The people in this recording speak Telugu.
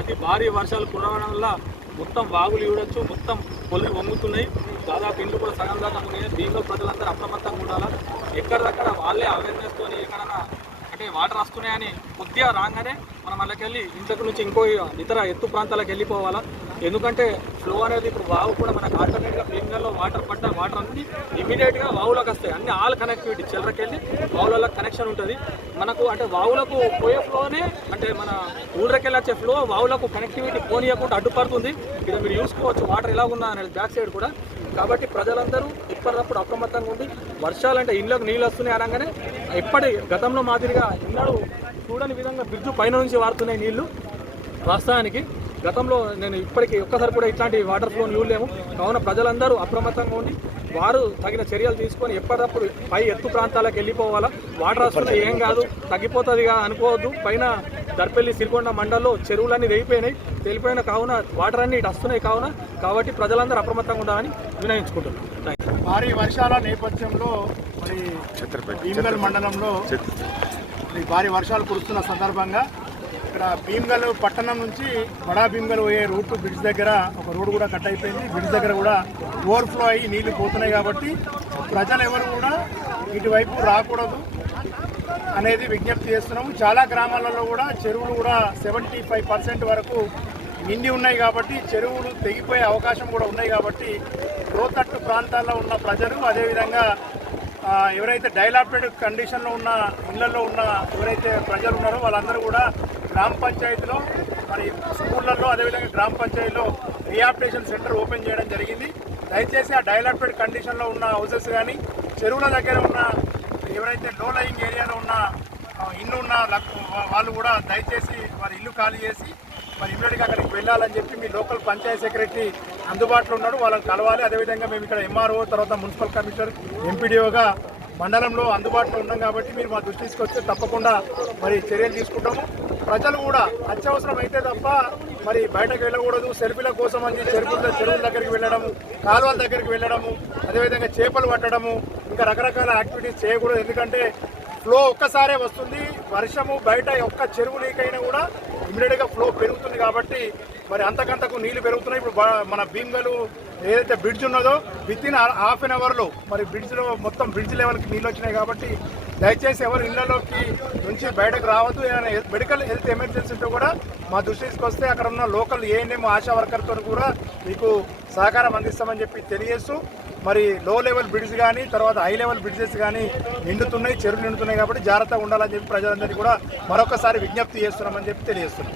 అతి భారీ వర్షాలు కురవడం వల్ల మొత్తం వాగులు చూడొచ్చు, మొత్తం పొల్లి వంగుతున్నాయి. దాదాపు ఇండ్లు కూడా సగం దాకా ఉన్నాయి. దీంట్లో ప్రజలందరూ అప్రమత్తంగా ఉండాలి. ఎక్కడిదక్కడ వాళ్ళే అవేర్నెస్తో ఎక్కడన్నా అంటే వాటర్ వస్తున్నాయని కొద్దిగా రాగానే మనం వాళ్ళకెళ్ళి ఇంట్లోకి నుంచి ఇంకో ఇతర ఎత్తు ప్రాంతాలకు వెళ్ళిపోవాలా. ఎందుకంటే ఫ్లో అనేది ఇప్పుడు వాగు కూడా మనకు ఆటోమేటిక్గా భీమగల్లో వాటర్ పడ్డ వాటర్ అన్ని ఇమీడియట్గా వాగులోకి వస్తాయి. అన్ని ఆల్ కనెక్టివిటీ చిల్లరకెళ్ళి వాగులకు కనెక్షన్ ఉంటుంది మనకు. అంటే వాగులకు పోయే ఫ్లోనే అంటే మన ఊళ్ళకెళ్ళి వచ్చే ఫ్లో వాగులకు కనెక్టివిటీ పోనీయకుండా అడ్డుపడుతుంది. ఇది మీరు చూసుకోవచ్చు వాటర్ ఎలా ఉన్నా అనేది బ్యాక్ సైడ్ కూడా. కాబట్టి ప్రజలందరూ ఇప్పటికప్పుడు అప్రమత్తంగా ఉండి వర్షాలంటే ఇళ్ళకు నీళ్ళు వస్తున్నాయి అనగానే ఎప్పటి గతంలో మాదిరిగా ఇన్నాడు చూడని విధంగా బ్రిడ్జు పైన నుంచి వారుతున్నాయి నీళ్లు. వాస్తవానికి గతంలో నేను ఇప్పటికీ ఒక్కసారి కూడా ఇట్లాంటి వాటర్ ఫ్లో చూడలేము. కావున ప్రజలందరూ అప్రమత్తంగా ఉండి వారు తగిన చర్యలు తీసుకొని ఎప్పటికప్పుడు పై ఎత్తు ప్రాంతాలకు వెళ్ళిపోవాలా. వాటర్ వస్తున్నా ఏం కాదు తగ్గిపోతుందిగా అనుకోవద్దు. పైన దర్పల్లి సిరికొండ మండల్లో చెరువులన్నీ తెలిపోయిన కావున వాటర్ అన్ని ఇటు వస్తున్నాయి కావున. కాబట్టి ప్రజలందరూ అప్రమత్తంగా ఉండాలని వినయించుకుంటున్నాను. భారీ వర్షాల నేపథ్యంలో మరి భీమగల్ మండలంలో భారీ వర్షాలు కురుస్తున్న సందర్భంగా ఇక్కడ భీమగల్ పట్టణం నుంచి బడా భీమగల్ పోయే రూట్ బ్రిడ్జ్ దగ్గర ఒక రోడ్డు కూడా కట్ అయిపోయింది. బ్రిడ్జ్ దగ్గర కూడా ఓవర్ఫ్లో అయ్యి నీళ్లు పోతున్నాయి. కాబట్టి ప్రజలు ఎవరు కూడా ఇటువైపు రాకూడదు అనేది విజ్ఞప్తి చేస్తున్నాము. చాలా గ్రామాలలో కూడా చెరువులు కూడా 75% వరకు నిండి ఉన్నాయి. కాబట్టి చెరువులు తెగిపోయే అవకాశం కూడా ఉన్నాయి. కాబట్టి లోతట్టు ప్రాంతాల్లో ఉన్న ప్రజలు అదేవిధంగా ఎవరైతే డైలాప్టెడ్ కండిషన్లో ఉన్న ఇళ్లలో ఉన్న ఎవరైతే ప్రజలు ఉన్నారో వాళ్ళందరూ కూడా గ్రామ పంచాయతీలో మరి స్కూళ్ళల్లో అదేవిధంగా గ్రామ పంచాయతీలో రీహాబిలిటేషన్ సెంటర్ ఓపెన్ చేయడం జరిగింది. దయచేసి ఆ డైలాప్టెడ్ కండిషన్లో ఉన్న హౌసెస్ కానీ చెరువుల దగ్గర ఉన్న ఎవరైతే లో లయింగ్ ఏరియాలో ఉన్న ఇల్లు ఉన్న వాళ్ళు కూడా దయచేసి వారి ఇల్లు ఖాళీ చేసి మరి ఇమ్మీడియట్గా అక్కడికి వెళ్ళాలని చెప్పి మీ లోకల్ పంచాయత్ సెక్రటరీ అందుబాటులో ఉన్నాడు, వాళ్ళని కలవాలి. అదేవిధంగా మేము ఇక్కడ ఎంఆర్ఓ తర్వాత మున్సిపల్ కమిషనర్ ఎంపీడీఓగా మండలంలో అందుబాటులో ఉన్నాం. కాబట్టి మీరు మా దృష్టి తీసుకొస్తే తప్పకుండా మరి చర్యలు తీసుకుంటాము. ప్రజలు కూడా అత్యవసరం అయితే తప్ప మరి బయటకు వెళ్ళకూడదు. సెల్ఫీల కోసం అని చెరువుల దగ్గరికి వెళ్ళడము, కాలువల దగ్గరికి వెళ్ళడము, అదేవిధంగా చేపలు పట్టడము, ఇంకా రకరకాల యాక్టివిటీస్ చేయకూడదు. ఎందుకంటే ఫ్లో ఒక్కసారే వస్తుంది. వర్షము బయట ఒక్క చెరువు లీక్ అయినా కూడా ఇమీడియట్గా ఫ్లో పెరుగుతుంది. కాబట్టి మరి అంతకంతకు నీళ్లు పెరుగుతున్నాయి. ఇప్పుడు మన భీమగల్ ఏదైతే బ్రిడ్జ్ ఉన్నదో వితిన్ హాఫ్ అన్ అవర్లో మరి బ్రిడ్జ్లో మొత్తం బ్రిడ్జ్ లెవెల్కి నీళ్ళు వచ్చినాయి. కాబట్టి దయచేసి ఎవరు ఇళ్లలోకి నుంచి బయటకు రావద్దు. ఏమైనా మెడికల్ హెల్త్ ఎమర్జెన్సీ ఉంటే కూడా మా దృష్టికి వస్తే అక్కడ ఉన్న లోకల్ ఏఎన్ఎం ఆశా వర్కర్తో కూడా మీకు సహకారం అందిస్తామని చెప్పి తెలియజేస్తూ మరి లో లెవెల్ బ్రిడ్జ్ కానీ తర్వాత హై లెవెల్ బ్రిడ్జెస్ కానీ నిండుతున్నాయి, చెరువులు నిండుతున్నాయి. కాబట్టి జాగ్రత్తగా ఉండాలని చెప్పి ప్రజలందరినీ కూడా మరొకసారి విజ్ఞప్తి చేస్తున్నామని చెప్పి తెలియజేస్తున్నాం.